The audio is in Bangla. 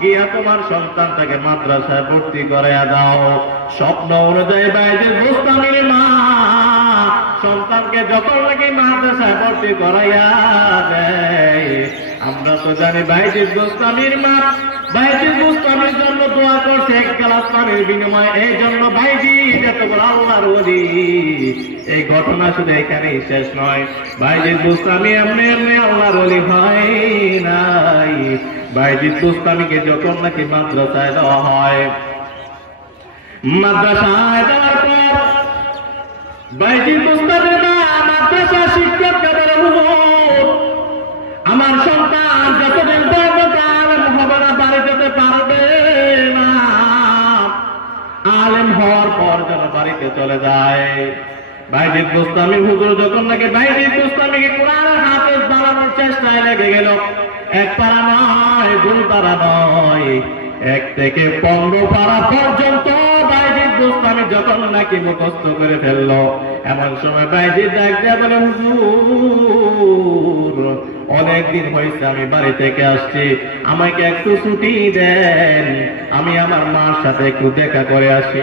গিয়া তোমার সন্তানটাকে মাদ্রাসায় ভর্তি করে দাও। স্বপ্ন অনুযায়ী বাইজিদ বুস্তামির মা সন্তানকে যখন নাকি মাদ্রাসায় ভর্তি করাইয়া দেয়, আমরা তো জানি বাইজিদ বুস্তামির মা বাইজিদ বুস্তামির জন্য দোয়া করছে এক গ্লাস পানির বিনিময়ে। এই জন্য বাইজিদ এত বড় আল্লাহর ওলি। এই ঘটনা শুধু এখানেই শেষ নয়, বাইজিদ বুস্তামি এমনি এমনি আল্লাহর ওলি হয় নাই। বাইজিদ বুস্তামিকে যখন নাকি মাদ্রাসায় দেওয়া হয়, মাদ্রাসায় দেওয়ার পর বাইজিদ বুস্তামির মা মাদ্রাসা শিক্ষককে বলে, আমার সন্তান যতদিন পর্যন্ত আলেম হবে না বাড়ি যেতে পারবে না, আলেম হওয়ার পর যেন বাড়িতে চলে যায়। বাইজিদ বুস্তামি হুজুর যখন নাকি বাইজিদ বুস্তামিকে কোরআনের হাফেজ বানানোর চেষ্টায় লেগে গেল, এক পারা নয়, দুই পারা নয়, 1 থেকে 15 পারা পর্যন্ত বাইজিদ বুস্তামি যখন নাকি মুখস্থ করে ফেললো, এমন সময় বাইজিদ ডাক দেয়া বলে, হুজুর অনেকদিন হয়েছে আমি বাড়ি থেকে আসছি, আমাকে একটু ছুটি দেন, আমি আমার মার সাথে একটু দেখা করে আসি।